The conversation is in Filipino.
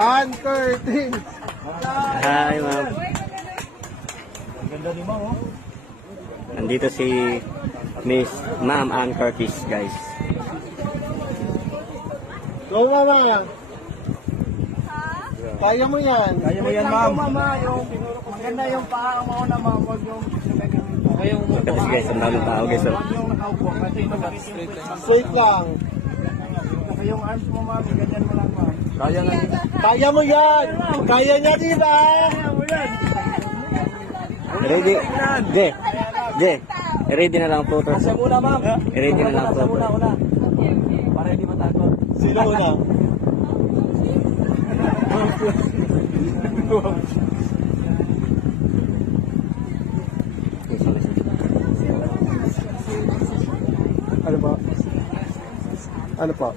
Ann Curtis. Hi, ma'am. Ang ganda ni Ma'am, oh. Nandito si Miss Ma'am Ann Curtis, guys. Go, Mama. Kaya mo yan. Kaya mo yan, ma'am. Mama, yung maganda yung paa mo na ma'am, wag yung Kasi guys, ang daming tao, guys. Oh. yung nakaupo kasi straight lang. Straight lang. Saka yung arms mo ma'am, ganyan mo lang ma'am. Kaya nga. Kaya mo yan. Kaya niya, di ba? Kaya mo yan. Ready? Je, ready na lang photo. Asa muna ma'am. Ready na lang Asa photo. muna. Para hindi matakot. Sino una? Ano ba? Ano pa?